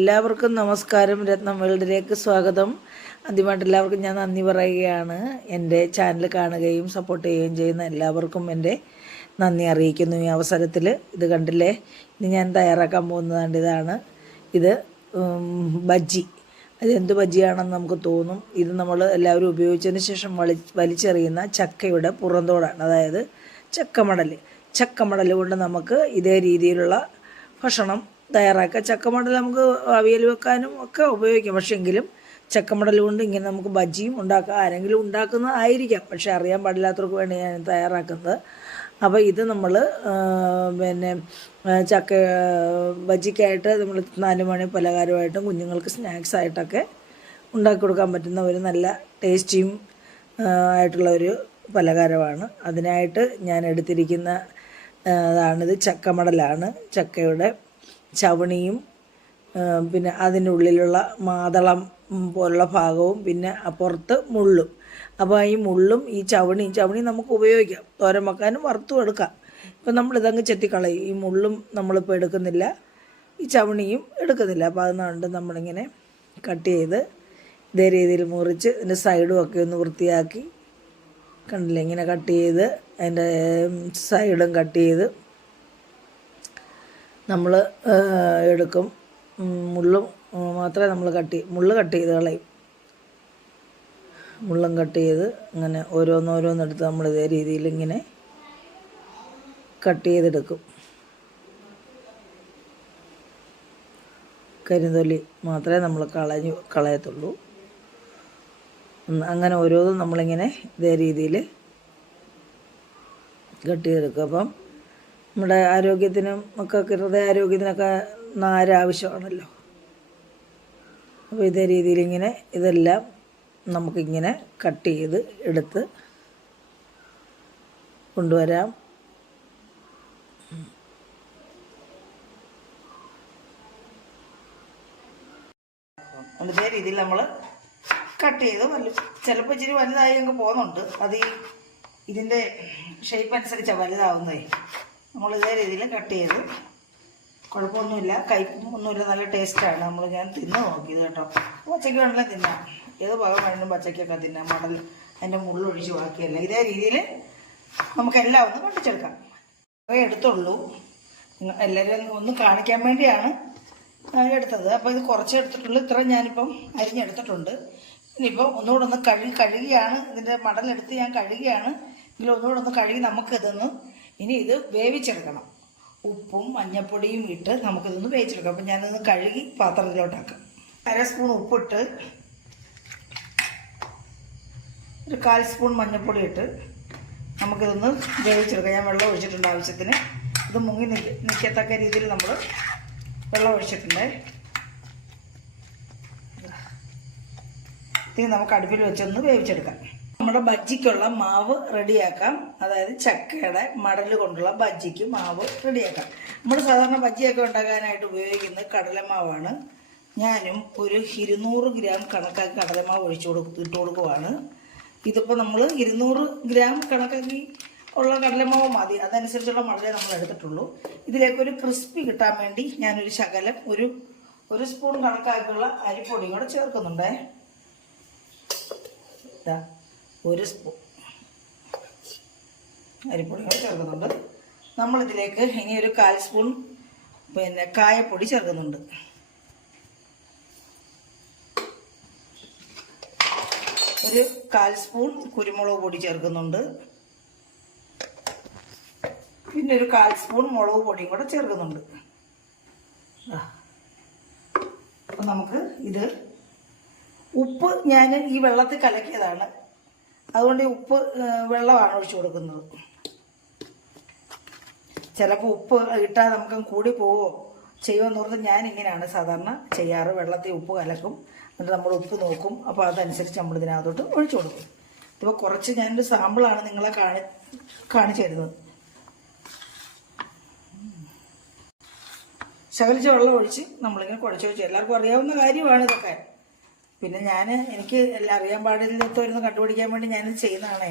എല്ലാവർക്കും നമസ്കാരം. രത്നം വേൾഡിലേക്ക് സ്വാഗതം. ആദ്യമായിട്ട് എല്ലാവർക്കും ഞാൻ നന്ദി പറയുകയാണ്. എൻ്റെ ചാനൽ കാണുകയും സപ്പോർട്ട് ചെയ്യുകയും ചെയ്യുന്ന എല്ലാവർക്കും എൻ്റെ നന്ദി അറിയിക്കുന്നു. ഈ അവസരത്തിൽ ഇത് കണ്ടില്ലേ, ഇത് ഞാൻ തയ്യാറാക്കാൻ പോകുന്നതാണ്. ഇത് ബജ്ജി. അതെന്ത് ബജ്ജിയാണെന്ന് നമുക്ക് തോന്നും. ഇത് നമ്മൾ എല്ലാവരും ഉപയോഗിച്ചതിന് ശേഷം വലിച്ചെറിയുന്ന ചക്കയുടെ പുറന്തോടാണ്, അതായത് ചക്കമടൽ കൊണ്ട് നമുക്ക് ഇതേ രീതിയിലുള്ള ഭക്ഷണം തയ്യാറാക്കാം. ചക്കമടൽ നമുക്ക് അവിയൽ വെക്കാനും ഒക്കെ ഉപയോഗിക്കാം. പക്ഷേ എങ്കിലും ചക്കമടൽ കൊണ്ട് ഇങ്ങനെ നമുക്ക് ബജ്ജിയും ഉണ്ടാക്കാം. ആരെങ്കിലും ഉണ്ടാക്കുന്നതായിരിക്കാം, പക്ഷേ അറിയാൻ പാടില്ലാത്തവർക്ക് വേണ്ടി ഞാൻ തയ്യാറാക്കുന്നത്. അപ്പോൾ ഇത് നമ്മൾ ചക്ക ബജ്ജിക്കായിട്ട് നമ്മൾ 4 മണി പലഹാരമായിട്ടും കുഞ്ഞുങ്ങൾക്ക് സ്നാക്സായിട്ടൊക്കെ ഉണ്ടാക്കി കൊടുക്കാൻ പറ്റുന്ന ഒരു നല്ല ടേസ്റ്റിയും ആയിട്ടുള്ള ഒരു പലഹാരമാണ്. അതിനായിട്ട് ഞാൻ എടുത്തിരിക്കുന്ന അതാണിത്, ചക്കമടലാണ്. ചക്കയുടെ ചവണിയും പിന്നെ അതിൻ്റെ ഉള്ളിലുള്ള മാതളം പോലുള്ള ഭാഗവും പിന്നെ പുറത്ത് മുള്ളും. അപ്പോൾ ഈ മുള്ളും ഈ ചവണി നമുക്ക് ഉപയോഗിക്കാം, തോരൻ വെക്കാനും വറുത്തും എടുക്കാം. ഇപ്പം നമ്മളിതങ്ങ് ചെത്തിക്കളയും. ഈ മുള്ളും നമ്മളിപ്പോൾ എടുക്കുന്നില്ല, ഈ ചവണിയും എടുക്കുന്നില്ല. അപ്പോൾ അതുകൊണ്ട് നമ്മളിങ്ങനെ കട്ട് ചെയ്ത് ഇതേ രീതിയിൽ മുറിച്ച് ഇതിൻ്റെ സൈഡും ഒക്കെ ഒന്ന് വൃത്തിയാക്കി, കണ്ടില്ലേ, ഇങ്ങനെ കട്ട് ചെയ്ത് അതിൻ്റെ സൈഡും കട്ട് ചെയ്ത് നമ്മൾ എടുക്കും. മുള്ളും മാത്രമേ നമ്മൾ മുള്ള് കട്ട് ചെയ്ത് കളയും. മുള്ളും കട്ട് ചെയ്ത് ഇങ്ങനെ ഓരോന്നോരോന്നെടുത്ത് നമ്മൾ ഇതേ രീതിയിൽ ഇങ്ങനെ കട്ട് ചെയ്തെടുക്കും. കരിന്തൊലി മാത്രമേ നമ്മൾ കളയത്തുള്ളൂ. അങ്ങനെ ഓരോന്നും നമ്മളിങ്ങനെ ഇതേ രീതിയിൽ കട്ട് ചെയ്തെടുക്കും. അപ്പം നമ്മുടെ ആരോഗ്യത്തിനും ഒക്കെ, ഹൃദയാരോഗ്യത്തിനൊക്കെ നാര് ആവശ്യമാണല്ലോ. അപ്പോൾ ഇതേ രീതിയിൽ ഇങ്ങനെ ഇതെല്ലാം നമുക്കിങ്ങനെ കട്ട് ചെയ്ത് എടുത്ത് കൊണ്ടുവരാം. ഇതേ രീതിയിൽ നമ്മൾ കട്ട് ചെയ്ത് ചിലപ്പോൾ ഇച്ചിരി വലുതായി അങ്ങ് പോകുന്നുണ്ട്. അത് ഇതിൻ്റെ ഷേപ്പ് അനുസരിച്ചാണ് വലുതാവുന്നതേ. നമ്മൾ ഇതേ രീതിയിൽ കട്ട് ചെയ്ത്, കുഴപ്പമൊന്നുമില്ല, കയ്പൊന്നുമില്ല, നല്ല ടേസ്റ്റാണ്. ഞാൻ തിന്ന് നോക്കിയത് കേട്ടോ. പച്ചയ്ക്ക് വേണമെങ്കിലും തിന്നാം, ഏത് ഭാഗം വേണമെങ്കിലും പച്ചയ്ക്കൊക്കെ തിന്നാം. മടൽ അതിൻ്റെ മുള്ളൊഴിച്ച് ബാക്കിയല്ല. ഇതേ രീതിയിൽ നമുക്കെല്ലാം ഒന്ന് കണ്ടിച്ചെടുക്കാം. എടുത്തുള്ളൂ, എല്ലാവരും ഒന്ന് കാണിക്കാൻ വേണ്ടിയാണ് എടുത്തത്. അപ്പോൾ ഇത് കുറച്ച് എടുത്തിട്ടുള്ളൂ. ഇത്ര ഞാനിപ്പം അരിഞ്ഞെടുത്തിട്ടുണ്ട്. ഇനിയിപ്പോൾ ഒന്നുകൂടെ ഒന്ന് കഴുകിയാണ് ഇതിൻ്റെ മടലെടുത്ത് ഞാൻ കഴുകിയാണ്. എങ്കിലും ഒന്നുകൂടെ ഒന്ന് കഴുകി നമുക്കിതൊന്ന് ഇനി ഇത് വേവിച്ചെടുക്കണം. ഉപ്പും മഞ്ഞൾപ്പൊടിയും ഇട്ട് നമുക്കിതൊന്ന് വേവിച്ചെടുക്കാം. അപ്പം ഞാനിതൊന്ന് കഴുകി പാത്രത്തിലോട്ടാക്കാം. 1/2 സ്പൂൺ ഉപ്പിട്ട്, ഒരു 1/4 സ്പൂൺ മഞ്ഞൾപ്പൊടി ഇട്ട് നമുക്കിതൊന്ന് വേവിച്ചെടുക്കാം. ഞാൻ വെള്ളം ഒഴിച്ചിട്ടുണ്ട് ആവശ്യത്തിന്. ഇത് മുങ്ങി നിൽക്കത്തക്ക രീതിയിൽ നമ്മൾ വെള്ളം ഒഴിച്ചിട്ടുണ്ട്. ഇത് നമുക്ക് അടുപ്പിൽ വെച്ചൊന്ന് വേവിച്ചെടുക്കാം. നമ്മുടെ ബജ്ജിക്കുള്ള മാവ് റെഡിയാക്കാം. അതായത് ചക്കയുടെ മടൽ കൊണ്ടുള്ള ബജ്ജിക്ക് മാവ് റെഡിയാക്കാം. നമ്മൾ സാധാരണ ബജ്ജിയൊക്കെ ഉണ്ടാക്കാനായിട്ട് ഉപയോഗിക്കുന്നത് കടലമാവാണ്. ഞാനും ഒരു 200 ഗ്രാം കണക്കാക്കി കടലമാവ് ഇട്ട് കൊടുക്കുവാണ്. ഇതിപ്പോൾ നമ്മൾ 200 ഗ്രാം കണക്കാക്കി ഉള്ള കടലമാവ് മതി, അതനുസരിച്ചുള്ള മടലേ നമ്മൾ എടുത്തിട്ടുള്ളൂ. ഇതിലേക്കൊരു ക്രിസ്പി കിട്ടാൻ വേണ്ടി ഞാനൊരു ശകലം ഒരു സ്പൂൺ കണക്കാക്കിയുള്ള അരിപ്പൊടിയും കൂടെ ചേർക്കുന്നുണ്ടേ. ഇതാ 1 സ്പൂൺ അരിപ്പൊടി കൂടെ ചേർക്കുന്നുണ്ട്. നമ്മളിതിലേക്ക് ഇനി ഒരു 1/4 സ്പൂൺ കായപ്പൊടി ചേർക്കുന്നുണ്ട്. ഒരു 1/4 സ്പൂൺ കുരുമുളക് പൊടി ചേർക്കുന്നുണ്ട്. പിന്നെ ഒരു 1/4 സ്പൂൺ മുളക് പൊടിയും കൂടെ ചേർക്കുന്നുണ്ട്. അപ്പം നമുക്ക് ഇത് ഉപ്പ് ഞാൻ ഈ വെള്ളത്തിൽ കലക്കിയതാണ്, അതുകൊണ്ട് ഈ ഉപ്പ് വെള്ളമാണ് ഒഴിച്ചു കൊടുക്കുന്നത്. ചിലപ്പോൾ ഉപ്പ് ഇട്ടാൽ നമുക്ക് കൂടി പോവോ ചെയ്യുമെന്ന് ഓർത്ത് ഞാൻ ഇങ്ങനെയാണ് സാധാരണ ചെയ്യാറ്. വെള്ളത്തിൽ ഉപ്പ് കലക്കും, എന്നിട്ട് നമ്മൾ ഉപ്പ് നോക്കും. അപ്പോൾ അതനുസരിച്ച് നമ്മൾ ഇതിനകത്തോട്ട് ഒഴിച്ചു കൊടുക്കും. ഇപ്പോൾ കുറച്ച് ഞാനൊരു സാമ്പിളാണ് നിങ്ങളെ കാണിച്ചു തരുന്നത്. ശകലിച്ച് വെള്ളം ഒഴിച്ച് നമ്മളിങ്ങനെ കുഴച്ച് വെച്ചു. എല്ലാവർക്കും അറിയാവുന്ന കാര്യമാണ് ഇതൊക്കെ. പിന്നെ എനിക്ക് എല്ലാം അറിയാൻ പാടില്ലാത്തവരൊന്ന് കണ്ടുപിടിക്കാൻ വേണ്ടി ഞാനിത് ചെയ്യുന്നതാണേ.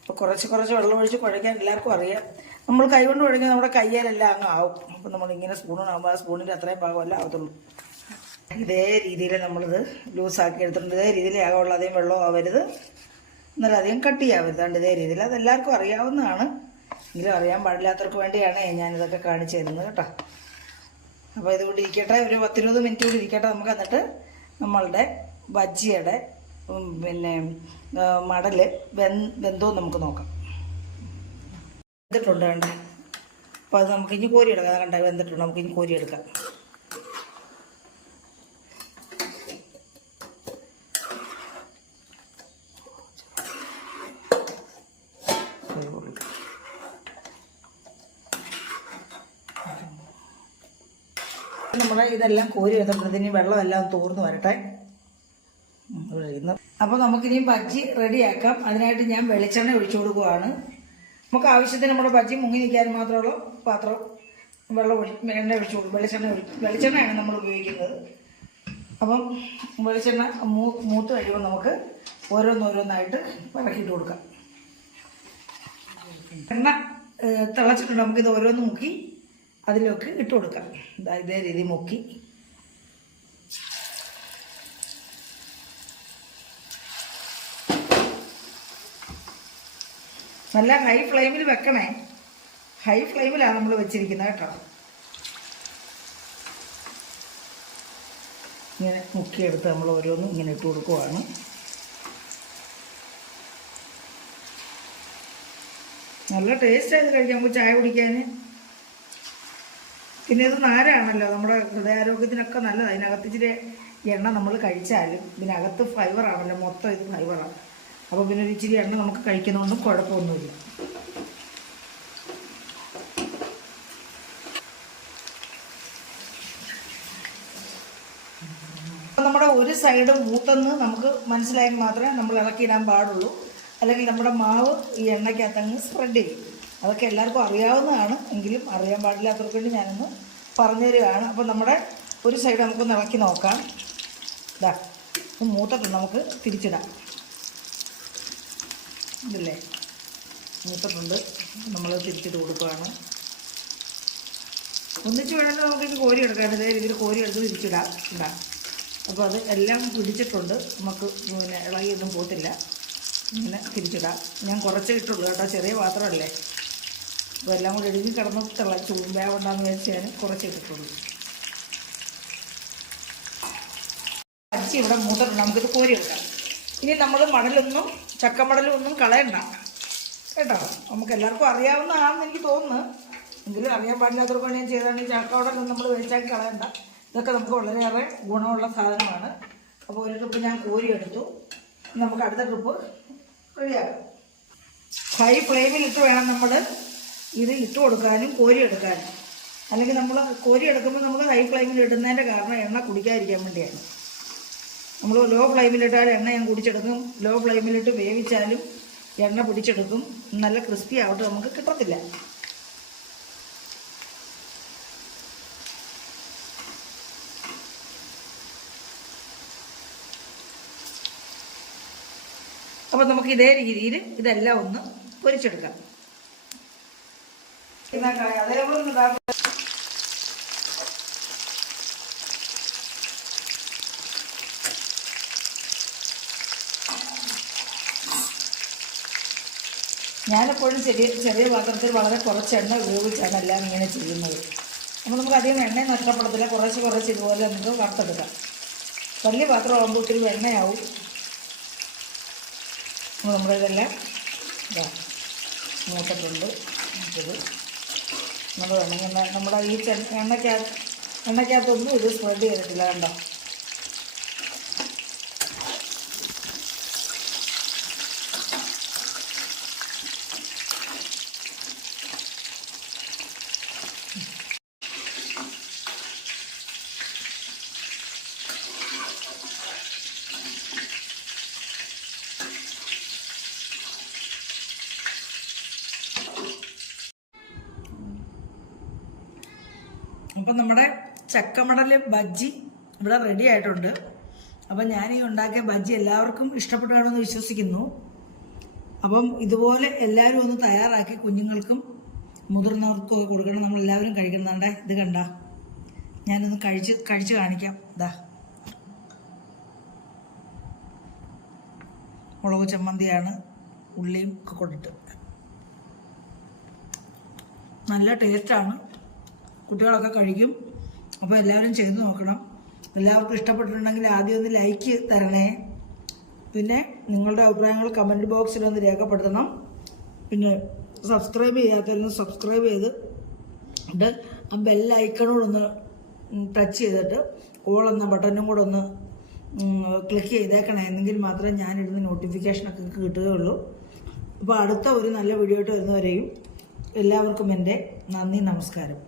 അപ്പോൾ കുറച്ച് വെള്ളം ഒഴിച്ച് കുഴയ്ക്കാൻ എല്ലാവർക്കും അറിയാം. നമ്മൾ കൈ കൊണ്ട് കുഴയ്ക്കാൻ നമ്മുടെ കയ്യിലെല്ലാം അങ്ങ് ആവും. അപ്പം നമ്മളിങ്ങനെ സ്പൂണാകുമ്പോൾ ആ സ്പൂണിൻ്റെ അത്രയും ഭാഗമല്ല ആവത്തുള്ളൂ. ഇതേ രീതിയിൽ നമ്മളിത് ലൂസാക്കി എടുത്തിട്ടുണ്ട്. ഇതേ രീതിയിൽ ആകമുള്ള അധികം വെള്ളം ആവരുത്, എന്നാലും അധികം കട്ടിയാവരുത്. അതുകൊണ്ട് ഇതേ രീതിയിൽ അതെല്ലാവർക്കും അറിയാവുന്നതാണ്, എങ്കിലും അറിയാൻ പാടില്ലാത്തവർക്ക് വേണ്ടിയാണ് ഞാനിതൊക്കെ കാണിച്ചു തരുന്നത് കേട്ടോ. അപ്പോൾ ഇതുകൊണ്ട് ഇരിക്കട്ടെ, ഒരു 10-20 മിനിറ്റ് കൂടി ഇരിക്കട്ടെ. നമുക്ക് എന്നിട്ട് നമ്മളുടെ ബജ്ജിയുടെ പിന്നെ മടൽ വെന്തോ നമുക്ക് നോക്കാം. വെന്തിട്ടുണ്ട് വേണ്ട. അപ്പോൾ അത് നമുക്ക് ഇനി കോരിയെടുക്കാം. കണ്ട വെന്തിട്ടുണ്ട്, നമുക്ക് ഇനി കോരിയെടുക്കാം. നമ്മളെ ഇതെല്ലാം കോരി എടുത്തിട്ടുണ്ട്. ഇനി വെള്ളമെല്ലാം തോർന്ന് വരട്ടെ. അപ്പോൾ നമുക്കിനി ബജ്ജി റെഡിയാക്കാം. അതിനായിട്ട് ഞാൻ വെളിച്ചെണ്ണ ഒഴിച്ചു കൊടുക്കുകയാണ്. നമുക്ക് ആവശ്യത്തിന് നമ്മുടെ ബജ്ജി മുങ്ങി നിൽക്കാൻ മാത്രമുള്ള പാത്രം എണ്ണ ഒഴിച്ചു കൊടുക്കും. വെളിച്ചെണ്ണയാണ് നമ്മൾ ഉപയോഗിക്കുന്നത്. അപ്പം വെളിച്ചെണ്ണ മൂത്ത് കഴിയുമ്പോൾ നമുക്ക് ഓരോന്നോരോന്നായിട്ട് ഇറക്കിയിട്ട് കൊടുക്കാം. എണ്ണ തിളച്ചിട്ടുണ്ട്. നമുക്കിത് ഓരോന്ന് മുക്കി അതിലൊക്കെ ഇട്ട് കൊടുക്കാം. ഇതേ രീതി മുക്കി നല്ല ഹൈ ഫ്ലെയിമിൽ വെക്കണേ. ഹൈ ഫ്ലെയിമിലാണ് നമ്മൾ വെച്ചിരിക്കുന്നത് കേട്ടോ. ഇങ്ങനെ മുക്കിയെടുത്ത് നമ്മൾ ഓരോന്നും ഇങ്ങനെ ഇട്ട് കൊടുക്കുവാണ്. നല്ല ടേസ്റ്റ് ആയത് കഴിക്കാം നമുക്ക് ചായ കുടിക്കാൻ. പിന്നെ ഇത് നാരാണല്ലോ, നമ്മുടെ ഹൃദയാരോഗ്യത്തിനൊക്കെ നല്ലത്. അതിനകത്ത് ഇച്ചിരി എണ്ണ നമ്മൾ കഴിച്ചാലും ഇതിനകത്ത് ഫൈബറാണല്ലോ, മൊത്തം ഇത് ഫൈബറാണ്. അപ്പോൾ പിന്നെ ഒരു ഇച്ചിരി എണ്ണ നമുക്ക് കഴിക്കുന്നതുകൊണ്ടും കുഴപ്പമൊന്നുമില്ല. അപ്പം നമ്മുടെ ഒരു സൈഡ് മൂത്തെന്ന് നമുക്ക് മനസ്സിലായെങ്കിൽ മാത്രമേ നമ്മൾ ഇളക്കിയിടാൻ പാടുള്ളൂ. അല്ലെങ്കിൽ നമ്മുടെ മാവ് ഈ എണ്ണയ്ക്കകത്തങ്ങ് സ്പ്രെഡ് ചെയ്യും. അതൊക്കെ എല്ലാവർക്കും അറിയാവുന്നതാണ്, എങ്കിലും അറിയാൻ പാടില്ലാത്തവർക്ക് വേണ്ടി ഞാനൊന്ന് പറഞ്ഞു തരികയാണ്. അപ്പം നമ്മുടെ ഒരു സൈഡ് നമുക്കൊന്ന് ഇളക്കി നോക്കാം. ഇതാ മൂത്തിട്ടുണ്ട്, നമുക്ക് തിരിച്ചിടാം. ഇതല്ലേ മൂത്തിട്ടുണ്ട്, നമ്മൾ തിരിച്ചിട്ട് കൊടുക്കുകയാണ്. ഒന്നിച്ച് വേണമെങ്കിൽ നമുക്കിത് കോരിയെടുക്കാം. ഇതേ രീതിയിൽ കോരിയെടുത്ത് തിരിച്ചിടാം. ഇതാ അപ്പോൾ അത് എല്ലാം പിടിച്ചിട്ടുണ്ട്, നമുക്ക് പിന്നെ ഇളകിയൊന്നും പോത്തില്ല. ഇങ്ങനെ തിരിച്ചിടാം. ഞാൻ കുറച്ചേ ഇട്ടുള്ളൂ കേട്ടോ, ചെറിയ പാത്രമല്ലേ. അപ്പോൾ എല്ലാം കൂടി ഇടുങ്ങി കിടന്ന് തിളച്ചു വേവുണ്ടാന്ന് വിചാരിച്ച് ഞാൻ കുറച്ചേ ഇട്ടിട്ടുള്ളൂ. അരിച്ച് ഇവിടെ മൂത്തിട്ടുണ്ട്, നമുക്കിത് കോരിയെടുക്കാം. ഇനി നമ്മൾ മടലൊന്നും ചക്കമടലൊന്നും കളയണ്ട കേട്ടോ. നമുക്ക് എല്ലാവർക്കും അറിയാവുന്നതാണെന്ന് എനിക്ക് തോന്നുന്നു, എങ്കിലും അറിയാൻ പാടില്ലാത്തവർക്ക് വേണ്ടി ഞാൻ ചെയ്താണ്. ഈ ചക്കമടലൊന്നും നമ്മൾ വേവിച്ചാൽ കളയണ്ട. ഇതൊക്കെ നമുക്ക് വളരെയേറെ ഗുണമുള്ള സാധനമാണ്. അപ്പോൾ ഒരു ട്രിപ്പ് ഞാൻ കോരിയെടുത്തു. നമുക്ക് അടുത്ത ട്രിപ്പ് റെഡിയാക്കാം. ഹൈ ഫ്ലെയിമിലിട്ട് വേണം നമ്മൾ ഇത് ഇട്ട് കൊടുക്കാനും കോരിയെടുക്കാനും. അല്ലെങ്കിൽ നമ്മൾ കോരിയെടുക്കുമ്പോൾ നമ്മൾ ഹൈ ഫ്ലെയിമിൽ ഇടുന്നതിൻ്റെ കാരണം എണ്ണ കുടിക്കാതിരിക്കാൻ വേണ്ടിയാണ്. നമ്മൾ ലോ ഫ്ലെയിമിലിട്ടാൽ എണ്ണ ഞാൻ കുടിച്ചെടുക്കും. ലോ ഫ്ലെയിമിലിട്ട് വേവിച്ചാലും എണ്ണ പിടിച്ചെടുക്കും. നല്ല ക്രിസ്പി ആവട്ടെ, നമുക്ക് കിട്ടത്തില്ല. അപ്പം നമുക്ക് ഇതേ രീതിയിൽ ഇതെല്ലാം ഒന്ന് പൊരിച്ചെടുക്കാം. അതേപോലെ ഞാനെപ്പോഴും ചെറിയ പാത്രത്തിൽ വളരെ കുറച്ച് എണ്ണ ഉപയോഗിച്ചാണ് എല്ലാം ഇങ്ങനെ ചെയ്യുന്നത്. അപ്പോൾ നമുക്ക് അധികം എണ്ണ നഷ്ടപ്പെടത്തില്ല. കുറച്ച് ഇതുപോലെ നമുക്ക് വറുത്തെടുക്കാം. വലിയ പാത്രം ആകുമ്പോൾ ഒത്തിരി എണ്ണയാവും. അപ്പോൾ നമ്മളിതെല്ലാം ഇതാ മൂത്തിട്ടുണ്ട്. ഇത് നമ്മൾ വേണമെങ്കിൽ നമ്മുടെ ഈ എണ്ണയ്ക്കകത്തൊന്നും ഇത് സ്പ്രെഡ് ചെയ്തിട്ടില്ല കണ്ടോ. അപ്പം നമ്മുടെ ചക്കമടൽ ബജ്ജി ഇവിടെ റെഡി ആയിട്ടുണ്ട്. അപ്പം ഞാൻ ഈ ഉണ്ടാക്കിയ ബജ്ജി എല്ലാവർക്കും ഇഷ്ടപ്പെട്ടു കാണുമെന്ന് വിശ്വസിക്കുന്നു. അപ്പം ഇതുപോലെ എല്ലാവരും ഒന്ന് തയ്യാറാക്കി കുഞ്ഞുങ്ങൾക്കും മുതിർന്നവർക്കും ഒക്കെ കൊടുക്കണം. നമ്മളെല്ലാവരും കഴിക്കുന്നുണ്ടേ. ഇത് കണ്ട ഞാനൊന്ന് കഴിച്ച് കാണിക്കാം. ഇതാ മുളക് ചമ്മന്തിയാണ്, ഉള്ളിയും ഒക്കെ കൊണ്ടിട്ട്. നല്ല ടേസ്റ്റാണ്, കുട്ടികളൊക്കെ കഴിക്കും. അപ്പോൾ എല്ലാവരും ചെയ്ത് നോക്കണം. എല്ലാവർക്കും ഇഷ്ടപ്പെട്ടിട്ടുണ്ടെങ്കിൽ ആദ്യം ഒന്ന് ലൈക്ക് തരണേ. പിന്നെ നിങ്ങളുടെ അഭിപ്രായങ്ങൾ കമൻറ്റ് ബോക്സിലൊന്ന് രേഖപ്പെടുത്തണം. പിന്നെ സബ്സ്ക്രൈബ് ചെയ്യാത്തവരൊന്ന് സബ്സ്ക്രൈബ് ചെയ്തിട്ട് ആ ബെല്ലൈക്കണോടൊന്ന് ടച്ച് ചെയ്തിട്ട് ഓൾ എന്ന ബട്ടണും കൂടെ ഒന്ന് ക്ലിക്ക് ചെയ്തേക്കണേ. എന്നെങ്കിൽ മാത്രമേ ഞാനിടുന്ന നോട്ടിഫിക്കേഷനൊക്കെ കിട്ടുകയുള്ളൂ. അപ്പോൾ അടുത്ത ഒരു നല്ല വീഡിയോ ആയിട്ട് വരുന്നവരെയും എല്ലാവർക്കും എൻ്റെ നന്ദി, നമസ്കാരം.